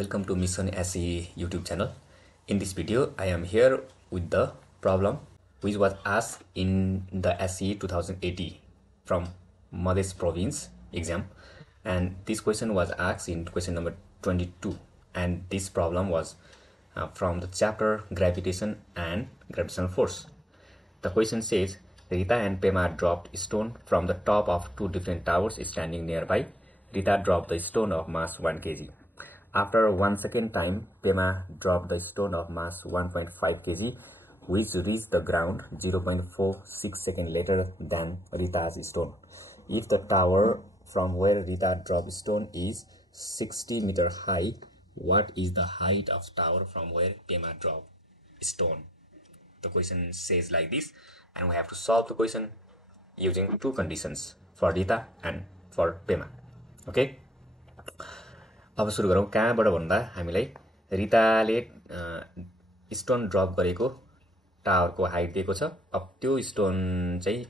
Welcome to Mission SE YouTube channel. In this video, I am here with the problem which was asked in the SE 2080 from Madhya province exam, and this question was asked in question number 22, and this problem was from the chapter gravitation and gravitational force. The question says Rita and Pema dropped stone from the top of two different towers standing nearby. Rita dropped the stone of mass 1 kg. After 1 second time, Pema dropped the stone of mass 1.5 kg, which reached the ground 0.46 seconds later than Rita's stone. If the tower from where Rita dropped stone is 60 meters high, what is the height of tower from where Pema dropped stone? The question says like this, and we have to solve the question using two conditions for Rita and for Pema. Okay? अब सुरु गरौँ कहाँबाट भन्दा हामीलाई रिताले stone drop गरेको टावरको height दिएको छ। अब त्यो स्टोन चाहिँ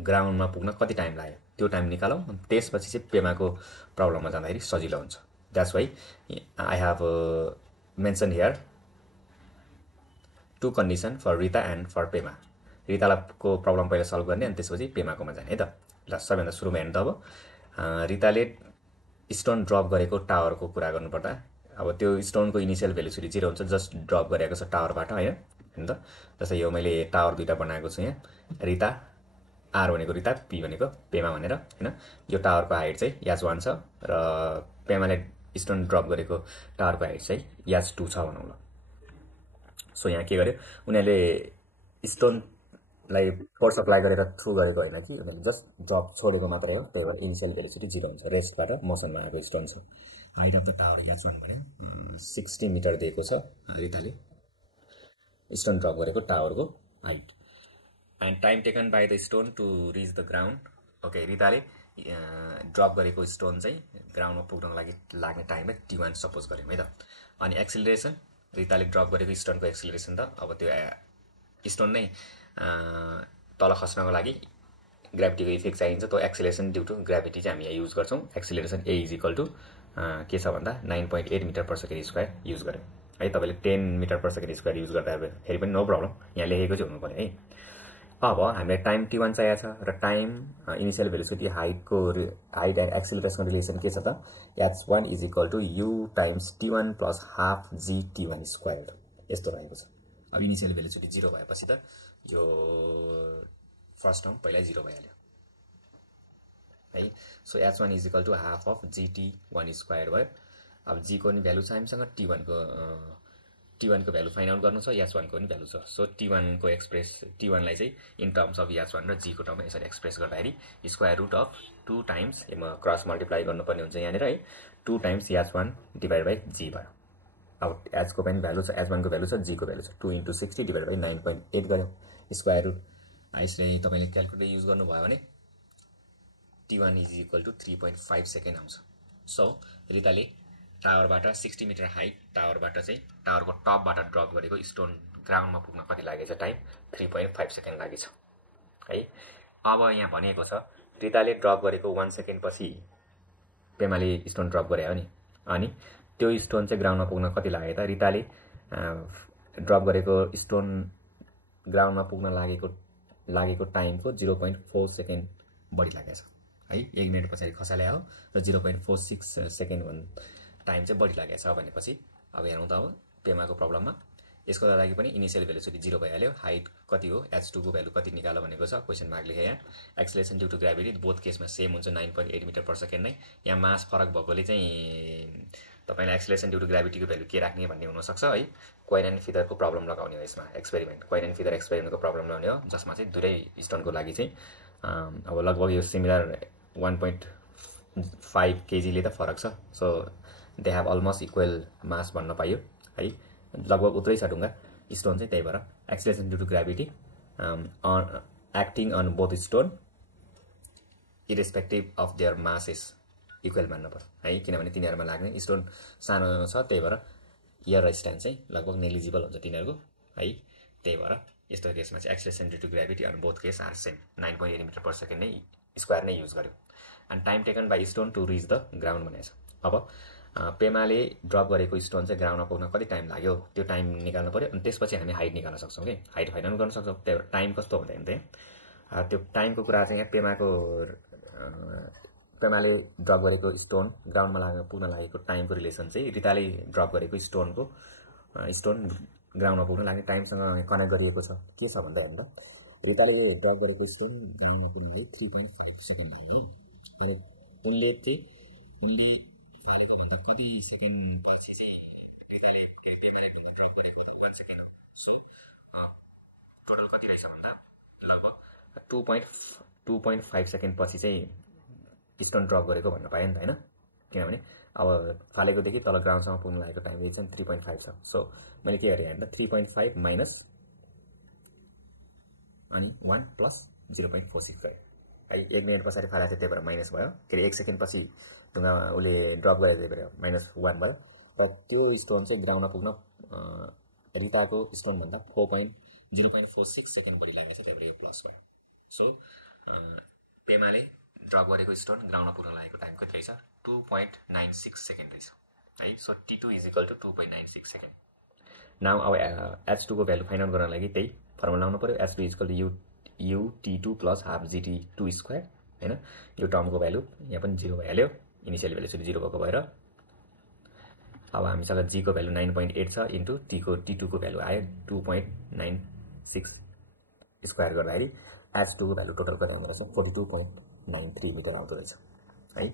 ग्राउन्डमा पुग्न कति टाइम लाग्यो त्यो टाइम निकालौँ, त्यसपछि चाहिँ पेमाको प्रब्लममा जाँदाखेरि सजिलो हुन्छ। That's why I have mention here to condition for Rita and for Pema. रिताको प्रब्लम पहिला सल्भ गर्ने अनि त्यसपछि पेमाकोमा जाने है त। ल सबैभन्दा सुरुमा हेर्नु त अब रिताले स्टोन ड्रप गरेको टावरको कुरा गर्नुपर्दा अब त्यो स्टोनको इनिशियल भेलोसिटी 0 हुन्छ, जस्ट ड्रप गरेको छ टावरबाट हैन हैन त। जस्तै यो मैले टावर दुईटा बनाएको छु यहाँ, रिता आर भनेको रिता, पी भनेको पेमा भनेर हैन। यो टावरको हाइट चाहिँ याज 1 छ र पेमाले स्टोन ड्रप गरेको टावरको हाइट चाहिँ याज 2 छ भनौँ ल। सो यहाँ के गर्यो, उनीहरूले स्टोनलाई फोर्स अप्लाई गरेर थ्रु गरेको होइन कि, उनीहरूले जस्ट ड्रप छोडेको मात्रै हो। त्यही भएर इनिशियल भेलोसिटी 0 हुन्छ, रेस्टबाट मोसनमा आएको स्टोन छ। हाइट अफ द टावर याज 1 भने 60 मिटर दिएको छ रिताले स्टोन ड्रप गरेको टावरको height. And time taken by the stone to reach the ground. Okay, रिताले ड्रप गरेको स्टोन चाहिँ ग्राउन्डमा पुग्न लागि लाग्ने टाइमलाई t1 सपोज गऱ्यौँ है त। अनि एक्सिलरेसन, रिताले ड्रप गरेको स्टोनको एक्सिलरेसन त अब त्यो स्टोन नै तल खस्नको लागि ग्राभिटीको इफेक्ट चाहिन्छ, त्यो एक्सिलरेसन ड्यू टु ग्राभिटी चाहिँ हामी यहाँ युज गर्छौँ। Acceleration a is equal to के छ भन्दा 9.8 metre per second square use गऱ्यौँ है। तपाईँले 10 metre per second square use गर्दा फेरि पनि नो प्रब्लम, यहाँ लेखेको चाहिँ हुनु पर्यो है। अब हामीलाई टाइम t1 चाहिएको छ र time initial velocity height and एक्सिलरेसनको रिलेसन के छ त, H 1 is equal to u times t1 plus half g t1 square यस्तो रहेको छ। अब इनिशियल भेलोसिटी 0 भएपछि त यो फर्स्ट टर्म पहिल्यै 0 भइहाल्यो है। So h1 is equal to half of gt1 square भयो। अब g को नि भ्यालु छ हामीसँग, t1 को भ्यालु फाइन्ड आउट गर्नु छ, h1 को नि भ्यालु छ। सो t1 लाई चाहिँ इन टर्म्स अफ h1 र g को टर्ममा यसरी एक्सप्रेस गर्दाखेरि स्क्वायर रुट अफ 2 टाइम्स म क्रस मल्टिप्लाई गर्नुपर्ने हुन्छ यहाँनिर है, 2 times h1 divide by g भयो। अब h को पनि भ्यालु छ, h1 को भ्यालु छ, g को भ्यालु छ, 2 × 60 डिभाइड बाई 9.8 गऱ्यौँ स्क्वायर रुट। यसले तपाईँले क्यालकुलेटर युज गर्नुभयो भने t1 is equal to 3.5 second आउँछ। सो रिताले टावरबाट 60 मिटर हाइट टावरबाट चाहिँ टावरको टपबाट ड्रप गरेको स्टोन ग्राउन्डमा पुग्न कति लागेछ टाइम, 3.5 सेकेन्ड लागेछ है। अब यहाँ भनिएको छ रिताले ड्रप गरेको 1 सेकेन्ड पछि पेमाले स्टोन ड्रप गरे हो नि, अनि त्यो स्टोन चाहिँ ग्राउन्डमा पुग्न कति लाग्यो त, रिताले ड्रप गरेको स्टोन ग्राउन्डमा पुग्न लागेको टाइमको 0.4 सेकेन्ड बढी लागेछ है। 1 मिनट पछाडि खसाले हो र 0.46 सेकेन्ड टाइम चाहिँ बढी लागेछ भनेपछि अब हेरौँ त अब पेमाको प्रब्लममा यसको लागि पनि इनिशियल भेलोसिटी 0 भइहाल्यो। हाइट कति हो, h2 को भ्यालु कति निकाल्यो भनेको छ, क्वेसन मार्क लेखे यहाँ। Acceleration due to gravity both केसमा सेम हुन्छ, 9.8 मिटर पर सेकेन्ड नै। यहाँ मास फरक भएकोले चाहिँ तपाईलाई एक्सिलरेसन ड्यू टु ग्राभिटीको भ्यालु के राख्ने भन्ने हुनसक्छ है। कोइन एन्ड फिदरको प्रब्लम लगाउने हो यसमा, एक्सपेरिमेन्ट कोइन एन्ड फिदर एक्सपेरिमेन्टको प्रब्लम लगाउने हो, जसमा चाहिँ दुवै स्टोनको लागि चाहिँ अब लगभग यो सिमिलर 1.5 केजीले त फरक छ। So they have almost equal मास भन्न पाइयो है, लगभग उत्रै छ ढुङ्गा स्टोन चाहिँ। त्यही भएर acceleration due to gravity acting on both stone irrespective of their masses equal मान्नु पर्छ है, किनभने तिनीहरूमा लाग्ने स्टोन सानो छ, त्यही भएर एयर स्ट्यान्ड चाहिँ लगभग नेग्लिजिबल हुन्छ तिनीहरूको है। त्यही भएर यस्तो केसमा चाहिँ acceleration due to gravity on both case are same, 9.8 metre per second नै स्क्वायर नै युज गर्यो। And time taken by stone to reach the ground भनेको छ। अब पेमाले ड्रप गरेको स्टोन चाहिँ ग्राउन्डमा पुग्न कति टाइम लाग्यो त्यो टाइम निकाल्नु पर्यो अनि त्यसपछि हामी हाइट निकाल्न सक्छौँ कि हाइट फाइन्ड गर्न सक्छौँ। त्यही भएर टाइम कस्तो हुँदैन चाहिँ त्यो टाइमको कुरा चाहिँ यहाँ पेमाले ड्रप गरेको स्टोन ग्राउन्डमा पुग्न लागेको टाइमको रिलेसन चाहिँ रिताले ड्रप गरेको स्टोन ग्राउन्डमा पुग्न लाग्ने टाइमसँग कनेक्ट गरिएको छ। के छ भन्दा रिताले ड्रप गरेको स्टोन 3.5 सेकेन्ड हो। उनले भन्दा कति सेकेन्ड पछि चाहिँ रिताले पेमाले ड्रप गरेको 1 सेकेन्ड हो। सो टोटल कति रहेछ भन्दा लगभग 2.5 सेकेन्ड पछि चाहिँ स्टोन ड्रप गरेको भन्न पायो नि त होइन। किनभने अब फालेकोदेखि तल ग्राउन्डसम्म पुग्न लागेको टाइम चाहिँ 3.5 छ। सो मैले के गरेँ भन्दा 3.5 माइनस अनि 1 प्लस 0.465 है। 1 मिनट पछाडि फालेको थियो त्यही भएर माइनस भयो। के अरे 1 सेकेन्ड पछि ढुङ्गा उसले ड्रप गरेर त्यही भएर -1 भयो। र त्यो स्टोन चाहिँ ग्राउन्डमा पुग्न रिताको स्टोनभन्दा 0.46 सेकेन्ड बढी लागेको थियो, त्यही भएर यो प्लस भयो। सो पेमाले ड्रप गरेको स्टोन ग्राउन्डमा पुग्न लागेको टाइम कति रहेछ 2.96 सेकेन्ड रहेछ है। So T2 = 2.96 second. नाउ अब H2 को भ्यालु फाइन्ड आउट गर्न लागि त्यही फर्मुला लाउनु पर्यो। H2 = UT2 + ½ GT2² हैन। यो टर्मको भ्यालु यहाँ पनि 0 भइहाल्यो, इनिशियल भेलोसिटी 0 भएको भएर। अब हामीसँग G को भ्यालु 9.8 छ इन्टु T2 को भ्यालु आयो 2.96 स्क्वायर गर्दाखेरि H2 को भ्यालु टोटल कति आउँदो रहेछ 42.93 मिटर आउँदो रहेछ है।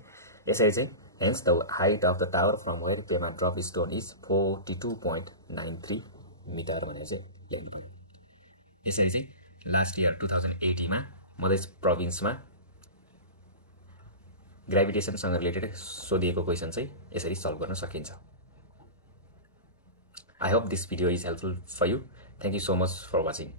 यसरी चाहिँ hence the height of the tower from where Pema drop stone is 42.93 metre भनेर चाहिँ लेख्नु पर्यो। यसरी चाहिँ लास्ट इयर 2080 मा मधेस प्रोभिन्समा ग्रेभिटेसनसँग रिलेटेड सोधिएको क्वेशन चाहिँ यसरी सल्भ गर्न सकिन्छ। I hope this video is helpful for you. Thank you so much for watching.